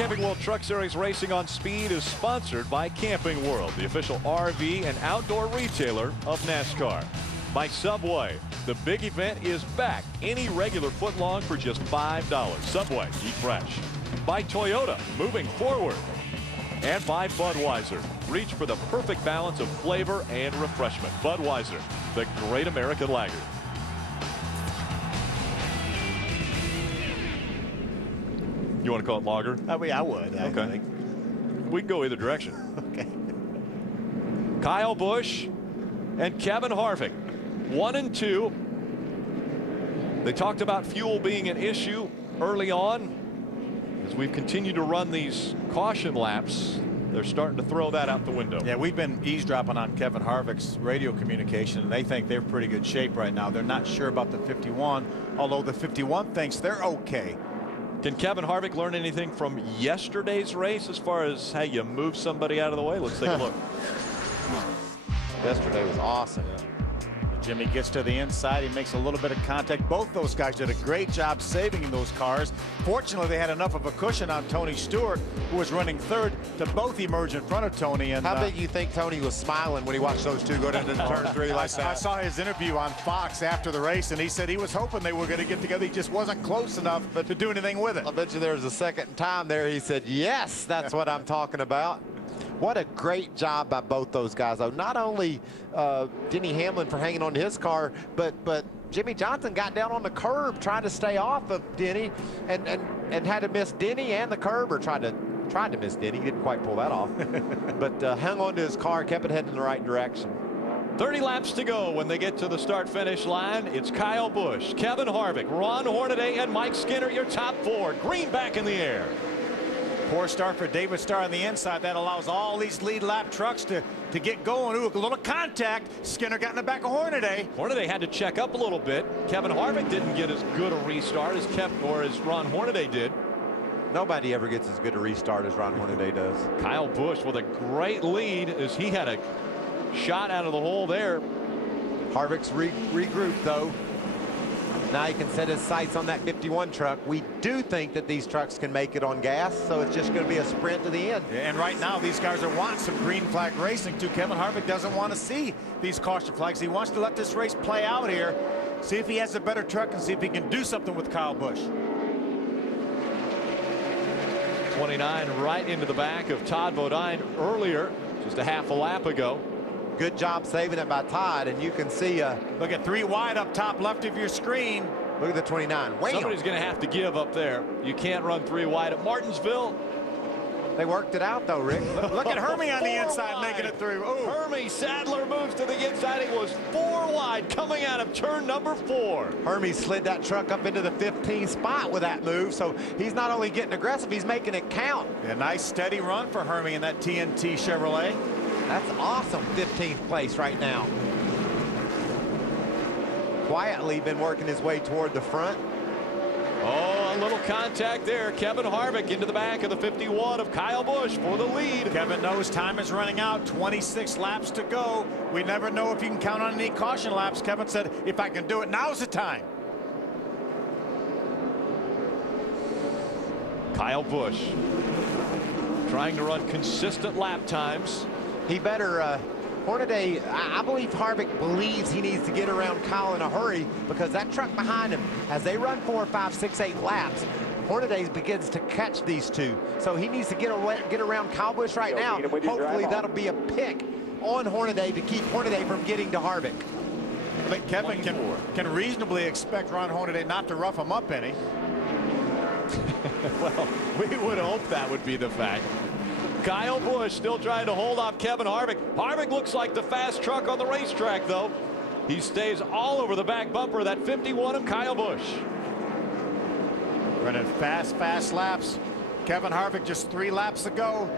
Camping World Truck Series Racing on Speed is sponsored by Camping World, the official RV and outdoor retailer of NASCAR. By Subway, the big event is back. Any regular footlong for just $5. Subway, eat fresh. By Toyota, moving forward. And by Budweiser, reach for the perfect balance of flavor and refreshment. Budweiser, the great American lager. You want to call it lager? I mean, I would. Okay. We can go either direction. Okay. Kyle Busch and Kevin Harvick, 1 and 2. They talked about fuel being an issue early on. As we've continued to run these caution laps, they're starting to throw that out the window. Yeah, we've been eavesdropping on Kevin Harvick's radio communication, and they think they're pretty good shape right now. They're not sure about the 51, although the 51 thinks they're okay. Can Kevin Harvick learn anything from yesterday's race as far as how you move somebody out of the way? Let's take a look. Yesterday was awesome. Yeah. Jimmy gets to the inside. He makes a little bit of contact. Both those guys did a great job saving those cars. Fortunately, they had enough of a cushion on Tony Stewart, who was running third, to both emerge in front of Tony. And how big you think Tony was smiling when he watched those two go into turn 3 like that? I saw his interview on Fox after the race, and he said he was hoping they were going to get together. He just wasn't close enough to do anything with it. I bet you there was a second time there he said, yes, that's what I'm talking about. What a great job by both those guys, though. Not only Denny Hamlin for hanging on to his car, but Jimmy Johnson got down on the curb trying to stay off of Denny and had to miss Denny and the curb, or tried to miss Denny. He didn't quite pull that off. But hung on to his car, kept it heading in the right direction. 30 laps to go when they get to the start-finish line. It's Kyle Busch, Kevin Harvick, Ron Hornaday, and Mike Skinner, your top 4. Green back in the air. Poor start for David Starr on the inside. That allows all these lead lap trucks to get going. Ooh, a little contact. Skinner got in the back of Hornaday. Hornaday had to check up a little bit. Kevin Harvick didn't get as good a restart as Ron Hornaday did. Nobody ever gets as good a restart as Ron Hornaday does. Kyle Busch with a great lead as he had a shot out of the hole there. Harvick's regrouped, though. Now he can set his sights on that 51 truck. We do think that these trucks can make it on gas, so it's just going to be a sprint to the end. Yeah, and right now these guys are wanting some green flag racing too. Kevin Harvick doesn't want to see these caution flags. He wants to let this race play out here, see if he has a better truck and see if he can do something with Kyle Busch. 29 right into the back of Todd Bodine earlier, just a half a lap ago. Good job saving it by Todd, and you can see look at 3 wide up top left of your screen. Look at the 29. Wham! Somebody's going to have to give up there. You can't run 3 wide at Martinsville. They worked it out, though, Rick. Look at Hermie on the inside wide. making it through. Ooh. Hermie Sadler moves to the inside. It was 4 wide coming out of turn number 4. Hermie slid that truck up into the 15th spot with that move, so he's not only getting aggressive, he's making it count. A nice steady run for Hermie in that TNT Chevrolet. That's awesome. 15th place right now. Quietly been working his way toward the front. Oh, a little contact there. Kevin Harvick into the back of the 51 of Kyle Busch for the lead. Kevin knows time is running out. 26 laps to go. We never know if you can count on any caution laps. Kevin said, if I can do it, now's the time. Kyle Busch trying to run consistent lap times. He better, Hornaday, I believe Harvick believes he needs to get around Kyle in a hurry, because that truck behind him, as they run 4, 5, 6, 8 laps, Hornaday begins to catch these two. So he needs to get around Kyle Busch right now. Hopefully that'll be a pick on Hornaday to keep Hornaday from getting to Harvick. I think Kevin can reasonably expect Ron Hornaday not to rough him up any. Well, we would hope that would be the fact. Kyle Busch still trying to hold off Kevin Harvick. Harvick looks like the fast truck on the racetrack, though. He stays all over the back bumper of that 51 of Kyle Busch. Running fast laps. Kevin Harvick just 3 laps ago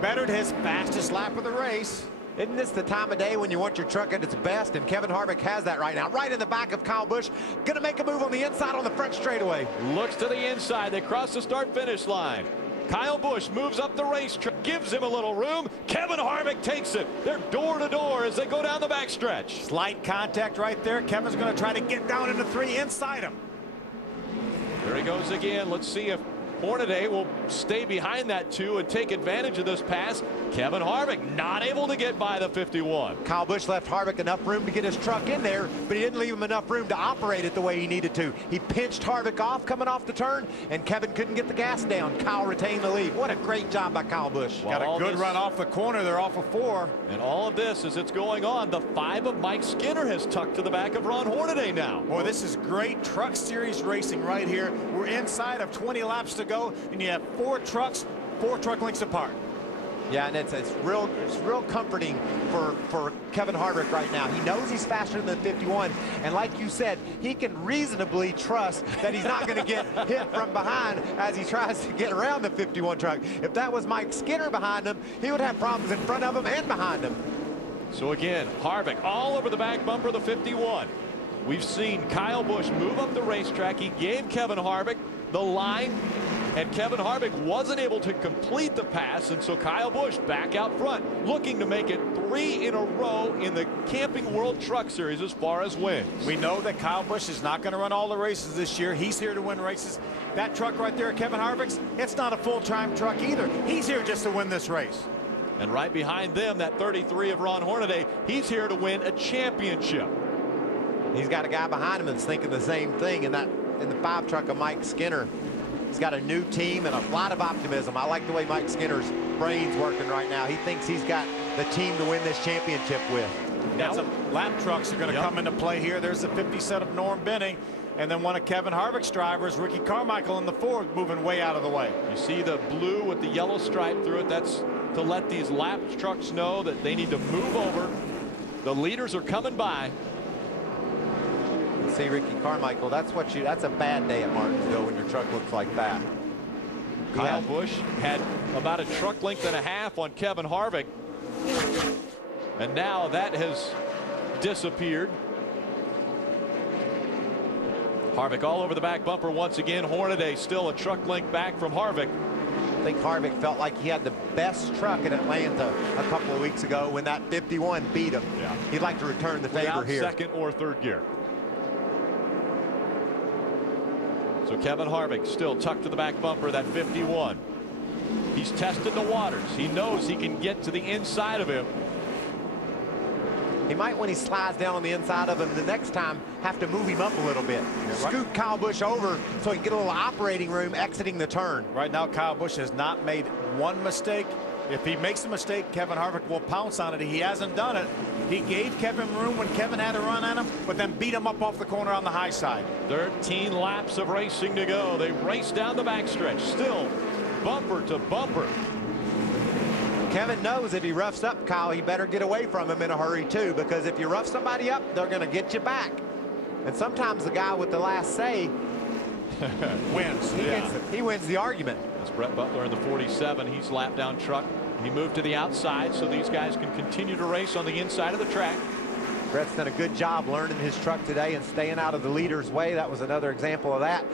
bettered his fastest lap of the race. Isn't this the time of day when you want your truck at its best? And Kevin Harvick has that right now. Right in the back of Kyle Busch. Going to make a move on the inside on the front straightaway. Looks to the inside. They cross the start-finish line. Kyle Busch moves up the racetrack, gives him a little room. Kevin Harvick takes it. They're door to door as they go down the backstretch. Slight contact right there. Kevin's going to try to get down into 3 inside him. There he goes again. Let's see if Hornaday will stay behind that 2 and take advantage of this pass. Kevin Harvick not able to get by the 51. Kyle Busch left Harvick enough room to get his truck in there, but he didn't leave him enough room to operate it the way he needed to. He pinched Harvick off coming off the turn, and Kevin couldn't get the gas down. Kyle retained the lead. What a great job by Kyle Busch. Got a good run off the corner. They're off of 4. And all of this, as it's going on, the 5 of Mike Skinner has tucked to the back of Ron Hornaday now. Boy, this is great Truck Series racing right here. We're inside of 20 laps to go, and you have 4 trucks, 4 truck lengths apart. Yeah, and it's real comforting for Kevin Harvick right now. He knows he's faster than the 51, and like you said, he can reasonably trust that he's not going to get hit from behind as he tries to get around the 51 truck. If that was Mike Skinner behind him, he would have problems in front of him and behind him. So again, Harvick all over the back bumper of the 51. We've seen Kyle Busch move up the racetrack. He gave Kevin Harvick the line, and Kevin Harvick wasn't able to complete the pass, and so Kyle Busch back out front, looking to make it 3 in a row in the Camping World Truck Series as far as wins. We know that Kyle Busch is not going to run all the races this year. He's here to win races. That truck right there, Kevin Harvick's, it's not a full-time truck either. He's here just to win this race. And right behind them, that 33 of Ron Hornaday, he's here to win a championship. He's got a guy behind him that's thinking the same thing in the 5 truck of Mike Skinner. He's got a new team and a lot of optimism. I like the way Mike Skinner's brain's working right now. He thinks he's got the team to win this championship with. Now some lap trucks are going to come into play here. There's the 50 set of Norm Benning, and then one of Kevin Harvick's drivers, Ricky Carmichael, in the Ford, moving way out of the way. You see the blue with the yellow stripe through it. That's to let these lap trucks know that they need to move over. The leaders are coming by. See Ricky Carmichael, that's a bad day at Martinsville when your truck looks like that. Kyle Busch had about a truck length and a half on Kevin Harvick, and now that has disappeared. Harvick all over the back bumper once again. Hornaday still a truck length back from Harvick. I think Harvick felt like he had the best truck in Atlanta a couple of weeks ago when that 51 beat him. Yeah. He'd like to return the favor here. Second or third gear. So Kevin Harvick still tucked to the back bumper of that 51. He's tested the waters. He knows he can get to the inside of him. He might, when he slides down on the inside of him the next time, have to move him up a little bit. Yeah, scoot Kyle Busch over so he can get a little operating room exiting the turn. Right now, Kyle Busch has not made one mistake. If he makes a mistake, Kevin Harvick will pounce on it. He hasn't done it. He gave Kevin room when Kevin had a run at him, but then beat him up off the corner on the high side. 13 laps of racing to go. They race down the backstretch, still bumper to bumper. Kevin knows if he roughs up Kyle, he better get away from him in a hurry too, because if you rough somebody up, they're going to get you back. And sometimes the guy with the last say wins. He wins the argument. That's Brett Butler in the 47. He's lap down truck. He moved to the outside so these guys can continue to race on the inside of the track. Brett's done a good job learning his truck today and staying out of the leader's way. That was another example of that.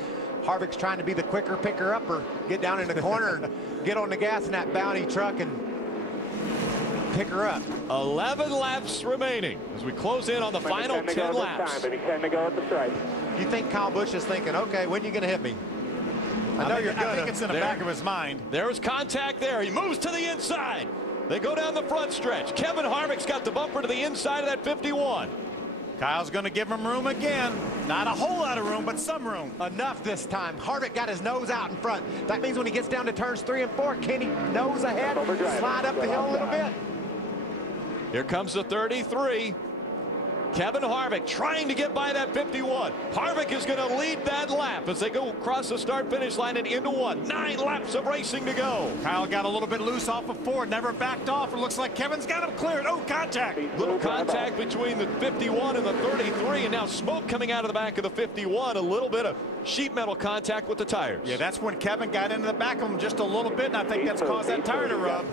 Harvick's trying to be the quicker picker upper, get down in the corner and get on the gas in that bounty truck and pick her up. 11 laps remaining as we close in on the final 10 laps. You think Kyle Busch is thinking, okay, when are you going to hit me? I think it's in the back of his mind. There was contact there. He moves to the inside. They go down the front stretch. Kevin Harvick's got the bumper to the inside of that 51. Kyle's going to give him room again. Not a whole lot of room, but some room. Enough this time. Harvick got his nose out in front. That means when he gets down to turns 3 and 4, can he nose ahead, slide up the hill a little bit? Here comes the 33. Kevin Harvick trying to get by that 51. Harvick is going to lead that lap as they go across the start-finish line and into one. 9 laps of racing to go. Kyle got a little bit loose off of 4, never backed off. It looks like Kevin's got him cleared. Oh, contact. Little contact between the 51 and the 33, and now smoke coming out of the back of the 51. A little bit of sheet metal contact with the tires. Yeah, that's when Kevin got into the back of him just a little bit, and I think that's caused that tire to rub.